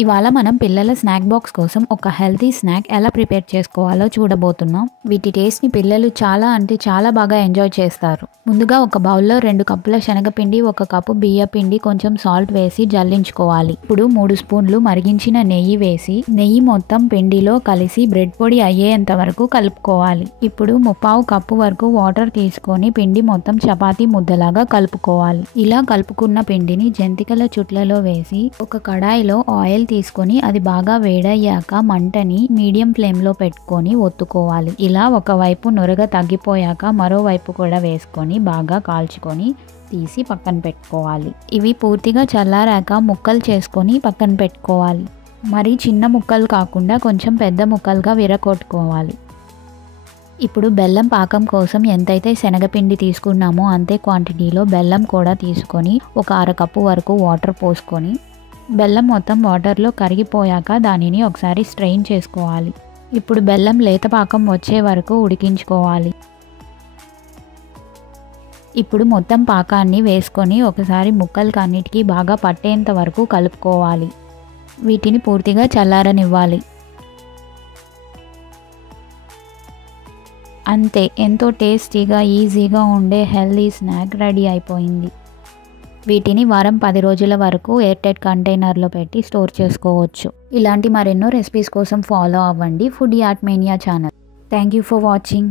ఇవాళ మనం పిల్లల స్నాక్ బాక్స్ కోసం ఒక హెల్తీ స్నాక్ ఎలా ప్రిపేర్ చేసుకోవాలో చూడబోతున్నాం. వీటి టేస్ట్ని పిల్లలు చాలా అంటే చాలా బాగా ఎంజాయ్ చేస్తారు. ముందుగా ఒక బౌల్లో 2 కప్పుల శనగపిండి, 1 కప్పు బియ్య పిండి, కొంచెం సాల్ట్ వేసి జల్లించుకోవాలి. ఇప్పుడు 3 స్పూన్లు మరిగించిన నెయ్యి వేసి నెయ్యి మొత్తం పిండిలో కలిసి బ్రెడ్ పొడి అయ్యేంత వరకు కలుపుకోవాలి. ఇప్పుడు 3/4 కప్పు వరకు వాటర్ తీసుకొని పిండి మొత్తం చపాతీ ముద్దలాగా కలుపుకోవాలి. ఇలా కలుపుకున్న పిండిని జంతికల చుట్లలో వేసి ఒక కడాయిలో ఆయిల్ తీసుకొని అది బాగా వేడయ్యాక మంటని మీడియం ఫ్లేమ్లో పెట్టుకొని ఒత్తుకోవాలి. ఇలా ఒకవైపు నురగ తగ్గిపోయాక మరోవైపు కూడా వేసుకొని బాగా కాల్చుకొని తీసి పక్కన పెట్టుకోవాలి. ఇవి పూర్తిగా చల్లారాక ముక్కలు చేసుకొని పక్కన పెట్టుకోవాలి. మరి చిన్న ముక్కలు కాకుండా కొంచెం పెద్ద ముక్కలుగా విరగొట్టుకోవాలి. ఇప్పుడు బెల్లం పాకం కోసం ఎంతైతే శనగపిండి తీసుకున్నామో అంతే క్వాంటిటీలో బెల్లం కూడా తీసుకొని ఒక 1/2 కప్పు వరకు వాటర్ పోసుకొని బెల్లం మొత్తం వాటర్లో కరిగిపోయాక దానిని ఒకసారి స్ట్రెయిన్ చేసుకోవాలి. ఇప్పుడు బెల్లం లేత పాకం వచ్చే వరకు ఉడికించుకోవాలి. ఇప్పుడు మొత్తం పాకాన్ని వేసుకొని ఒకసారి ముక్కలకి అన్నిటికీ బాగా పట్టేంత వరకు కలుపుకోవాలి. వీటిని పూర్తిగా చల్లారనివ్వాలి. అంతే, ఎంతో టేస్టీగా ఈజీగా ఉండే హెల్దీ స్నాక్ రెడీ అయిపోయింది. వీటిని వారం 10 రోజుల వరకు ఎయిర్ టైట్ కంటైనర్లో పెట్టి స్టోర్ చేసుకోవచ్చు. ఇలాంటి మరెన్నో రెసిపీస్ కోసం ఫాలో అవ్వండి foodie art mania channel. Thank you for watching.